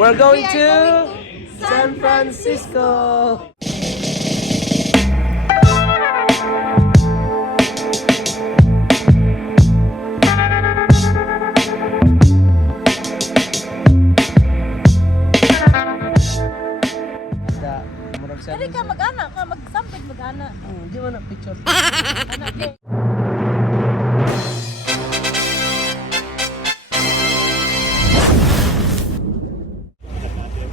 We're going to San Francisco. Dali ka mag-ana ka, mag-sampid mag-ana. Di mo na picture. Anak din.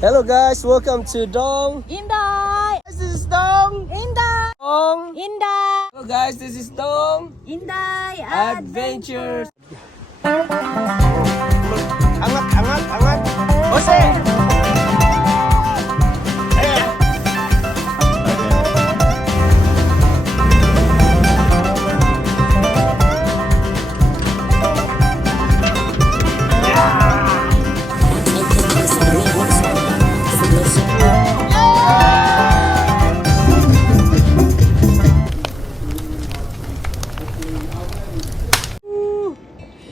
Hello guys, welcome to Dong. Inday! This is Dong. Inday! Dong. Inday! Hello guys, this is Dong. Inday! Adventures. Angat, angat, angat. Jose.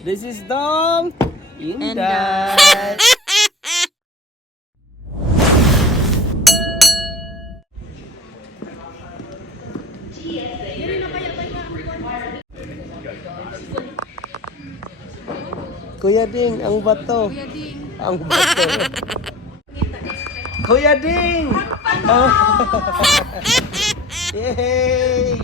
This is Dong. Inday. Kuya Ding, ang bato. Kuya Ding. Ang bato. Kuya Ding! Oh. Yay!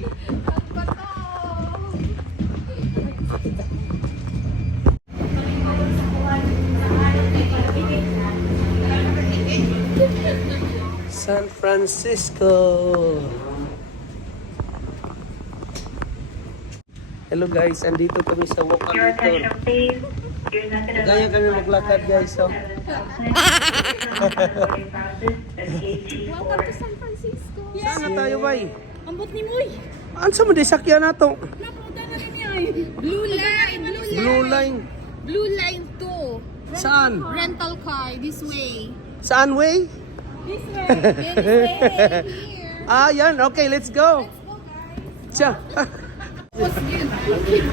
San Francisco. Hello guys, andito kami sa Walker. Gaya kami maglakad guys. So. Welcome to San Francisco. Saan na tayo bay? Ambot ni Moy. Ansa mo di sakyan nato? Napunta na rin niya. Blue line. Blue line. Blue line 2. Saan? Rental car, this way. Saan way? This way. This way. Here. Ah, yan. Okay, let's go. Tiya. What's good?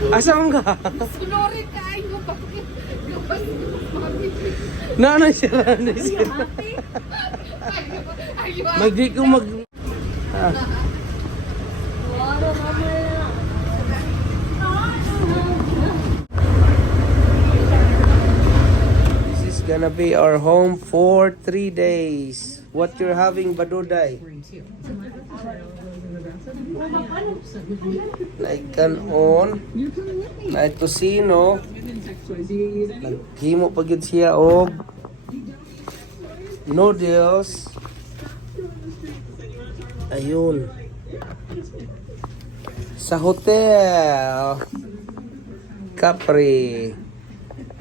Asan ka? Sunori tayo. Nanay siya. Nanay siya. Magdi ko mag... Ah. This is gonna be our home for 3 days. What you're having, Baduday? Like kanon, like tosino. Naghimo pa gyud siya og noodles. Ayun. Sa hotel. Capri.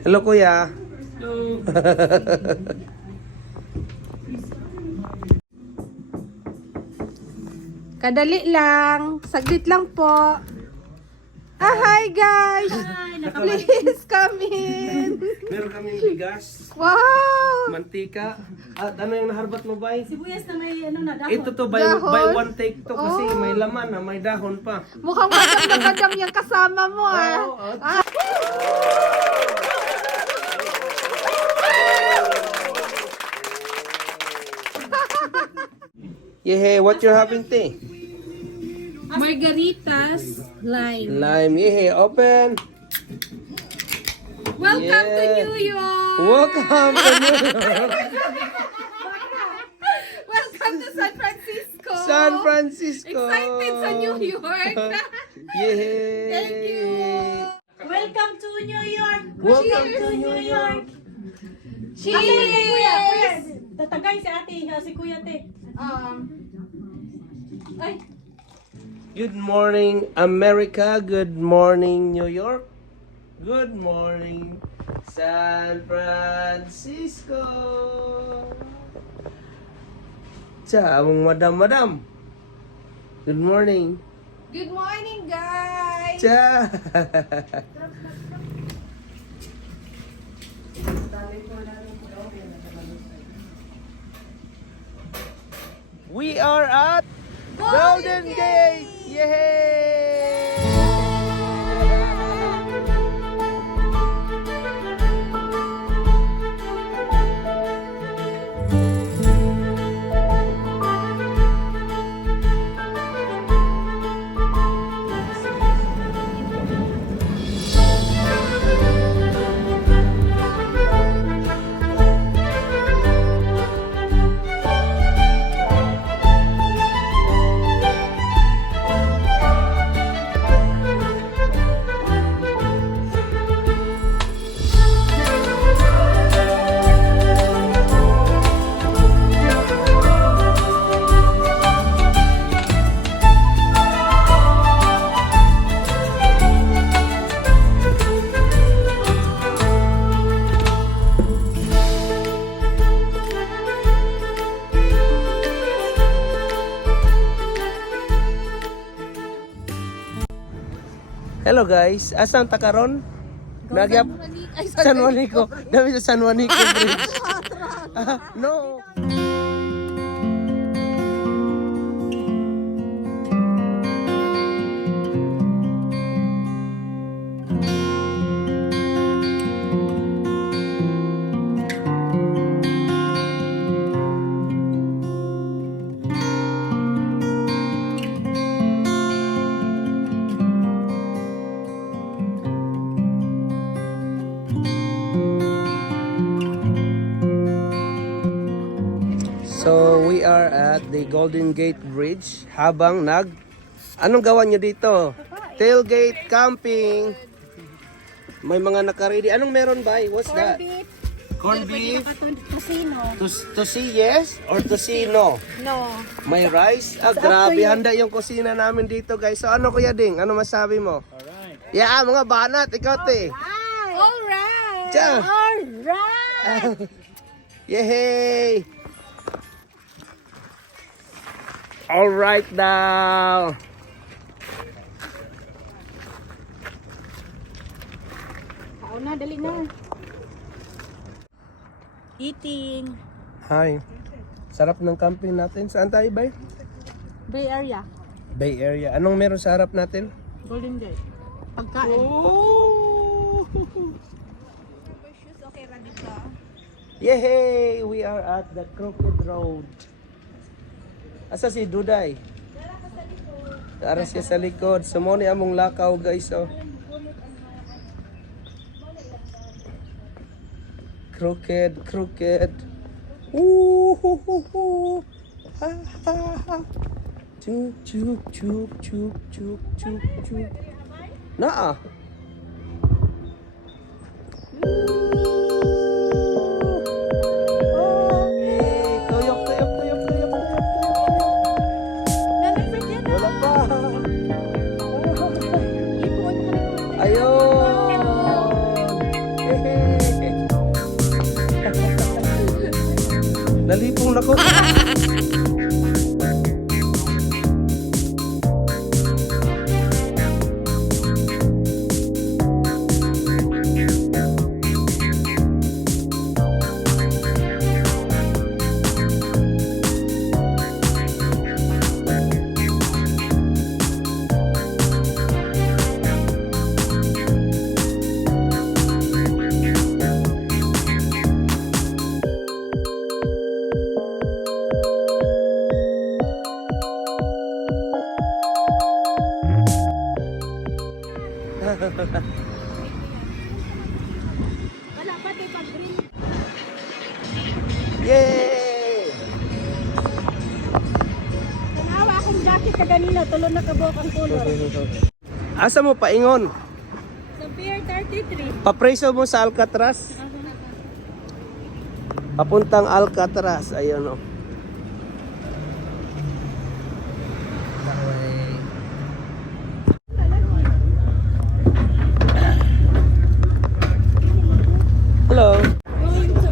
Hello kuya. Hello. Kadali lang. Saglit lang po. Hi guys. Please come in. Meron kaming bigas, Wow. mantika. At ano yung naharbat mo bay? Sibuyas na may ano na dahon. Ito to by Dahon? one take to kasi may laman na may dahon pa. Mukhang madam na madam yung kasama mo ah. Oo, Ah. Yeah, what you're having tea? Margaritas lime. Lime. Yeah, open. Welcome to Yeah. New York. Welcome to New York. Welcome to San Francisco. San Francisco. Excited sa New York. Yeah. Thank you. Welcome to New York. Welcome Cheers. to New York. Cheers. Kuya. Tatagay si ate, si kuya te. Ay, Good morning, America. Good morning, New York. Good morning, San Francisco. Tiya, among madam. Good morning. good morning guys. Tiya. We are at Golden Gate. Yay! Hello guys, asan ta karon? Nagyap San Juanico. Dami sa San Juanico Bridge. No. So we are at the Golden Gate Bridge habang anong gawa nyo dito? Tailgate camping. May mga naka-ready. Anong meron ba? What's that? Corned beef. Casino. To see yes or to see no? No. May rice. Grabe, handa yung kusina namin dito guys. So ano Kuya Ding? Ano masabi mo? Alright. Yeah, mga banat. Ikaw te. Alright. Tiyan. Alright. Yay! All right now. Na, dali na. Eating. Hi. Sarap ng camping natin. Saan tayo ba? Bay Area. Bay Area. Anong meron sa harap natin? Golden Gate. Pagkain. Oh! Yay! We are at the Crooked Road. Asa si Duday? Dara siya sa likod. Sumoni among lakaw guys. Oh. Crooked. Woo-hoo-hoo-hoo. Ha ha ha. Chuk chuk chuk chuk chuk chuk chuk. Naa. Wala pa. Ayun. Nalipong na ko. Wala pa tayo pag-green. Yay! Tanawa akong jacket ka ganina. Tulo na kabuok ang color. Asa mo paingon? Sa Pier 33. Papreso mo sa Alcatraz? Papuntang Alcatraz. Ayun o. Hello. Going to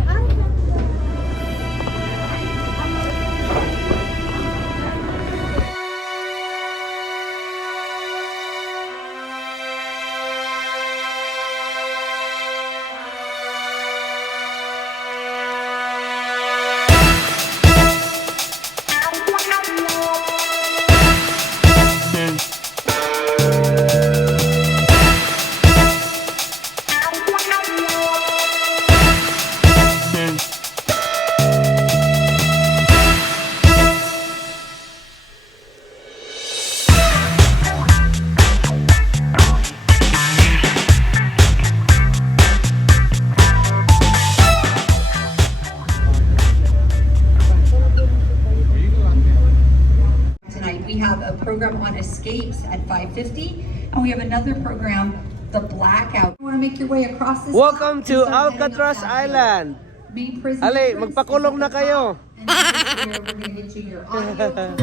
Tonight we have a program on escapes at 5:50, and we have another program, the blackout. You want to make your way across this? Welcome lot to and start heading up Alcatraz that hill. Island. Main prison Ale, entrance magpakulong is na at the kayo. top, and this is where we're going to get you your audio.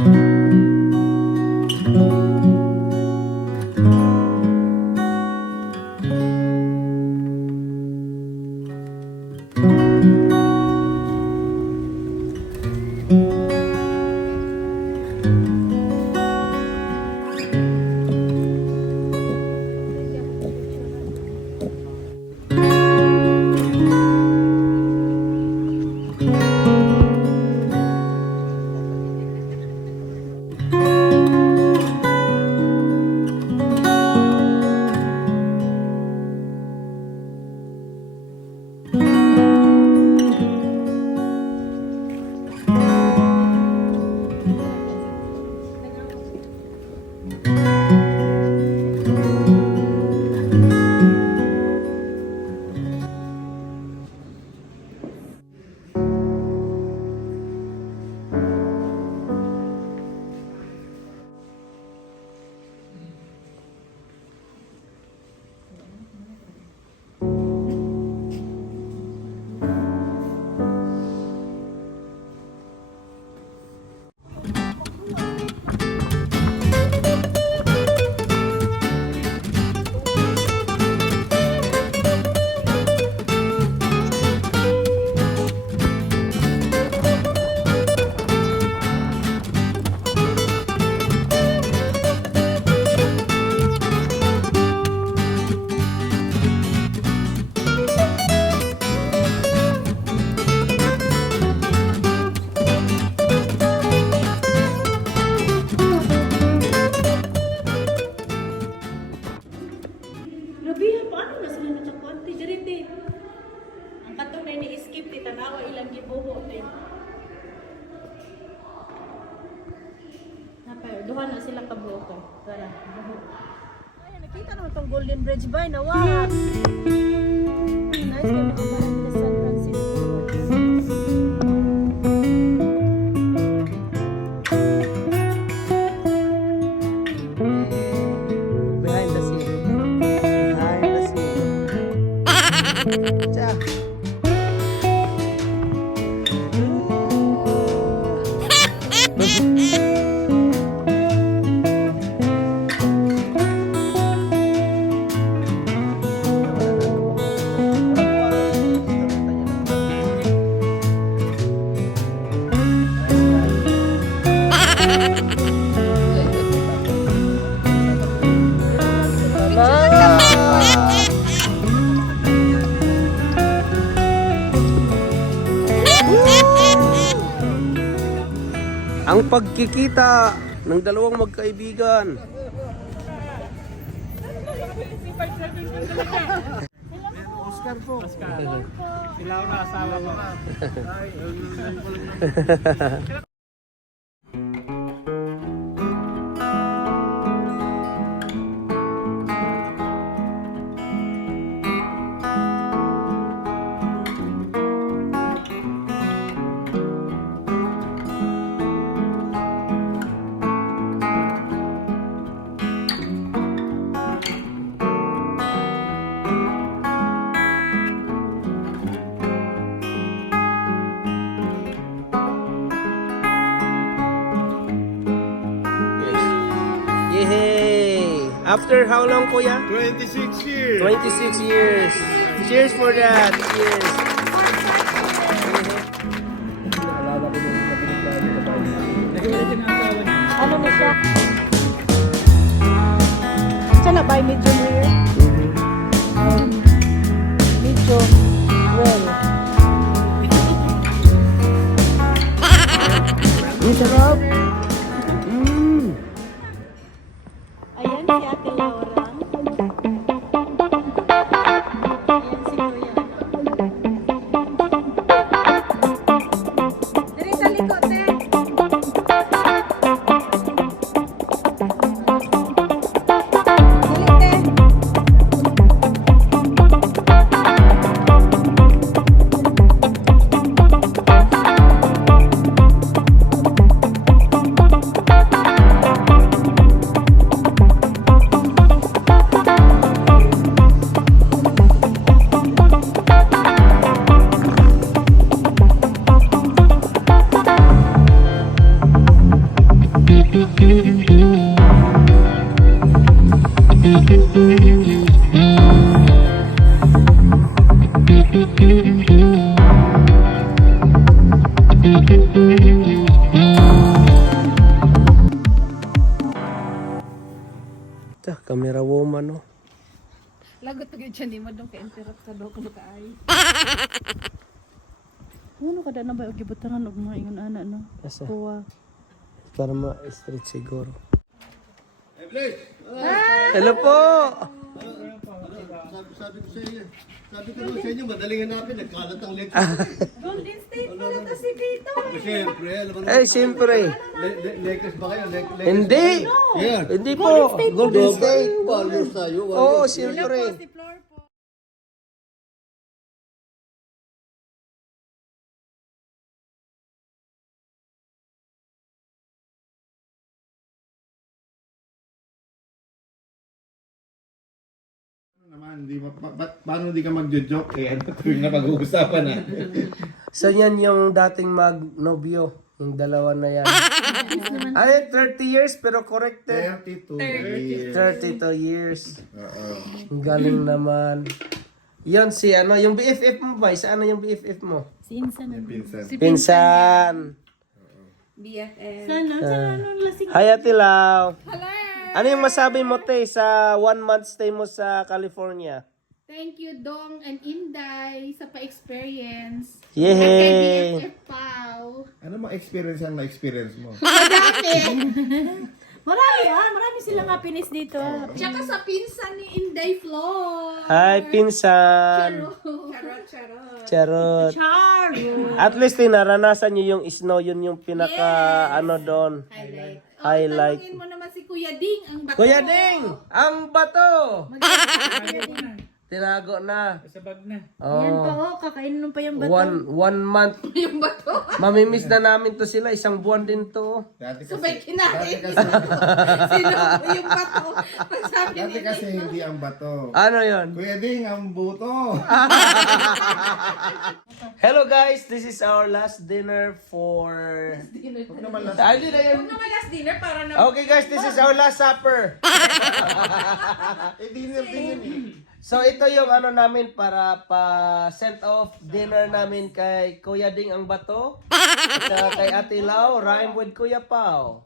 buho ni. Napay, duha na sila ka buho ko. Tara, buho. Ay, nakita naman tong Golden Bridge ba? Nawa! Nice kayo makabahan nila San Francisco. Behind the scene. Behind the scene. Cha. Ang pagkikita ng dalawang magkaibigan. Oscar po. Sila ang naasawa ko. Yay! After how long, kuya? 26 years. 26 years. Cheers for that. Cheers. Ano na siya? Siya na by medium rare? Medium well. Ang sarap. Ayan si Ate Laura. Ayan si Kuya. Diri sa likod, te. Dili, te. Ta, camera woman, no? Lagot to siya ni mo dong ka-interrupt sa do ko kaay. Ano kada na ba gibutaran og mga ingon ana no? Asa? Kuwa. Para ma-street siguro. Hello po! Sabi ko sa inyo, madaling hanapin, nagkalat ang leche. Golden State pala ta si Tito. Siyempre, alam mo Eh, siyempre. necklace ba kayo? Hindi! Yeah. Hindi po! Golden State! Values tayo. Oo, siyempre. Si Flor po. Naman, paano hindi ka magjo-joke eh? Ano tuwing na pag-uusapan na? So yan yung dating mag-nobyo. Yung dalawa na yan. Ay, 30 years pero corrected. 32 years. 32 years. Ang galing naman. Yun si ano, yung BFF mo ba? Sa ano yung BFF mo? Si Insan. Pinsan. Pinsan. BFF. Sana ano lasing. Hi, Ate Lau. Hello. Ano yung masabi mo, te, sa 1 month stay mo sa California? Thank you Dong and Inday sa pa-experience. Yay! At kay BFF Pau. Ano ma-experience ang na-experience mo? Madami. Marami silang happiness dito. Tsaka sa pinsan ni Inday Flor. Hi, pinsan. Charot. Charo. At least naranasan nyo yung snow, yun yung pinaka ano doon. Highlight. Tanungin mo naman si Kuya Ding ang bato. Kuya Ding, ang bato. Tinago na. Sa bag na. Yan pa Oh, kakainin pa yung bato. one month. Yung bato. Mamimiss na namin to sila. Isang buwan din to. Dati Sabay kasi, kinain. dati kasi, Sino yung bato? Pagsabi ni dati kasi hindi ang bato. Ano yon? Kuya Ding, ang buto. Hello guys, this is our last dinner for... Ay, di na yan. naman last dinner para na Okay guys, this is our last supper. Dinner din yun eh. So ito yung ano namin para pa-send off dinner namin kay Kuya Ding ang Bato. At kay Ate Lau, rhyme with Kuya Pao.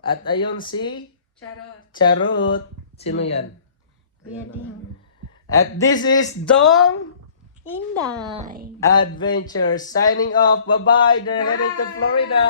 At ayun si Charot. Charot. Sino yan? At this is Dong Inday. Adventure signing off. Bye-bye. They're heading to Florida.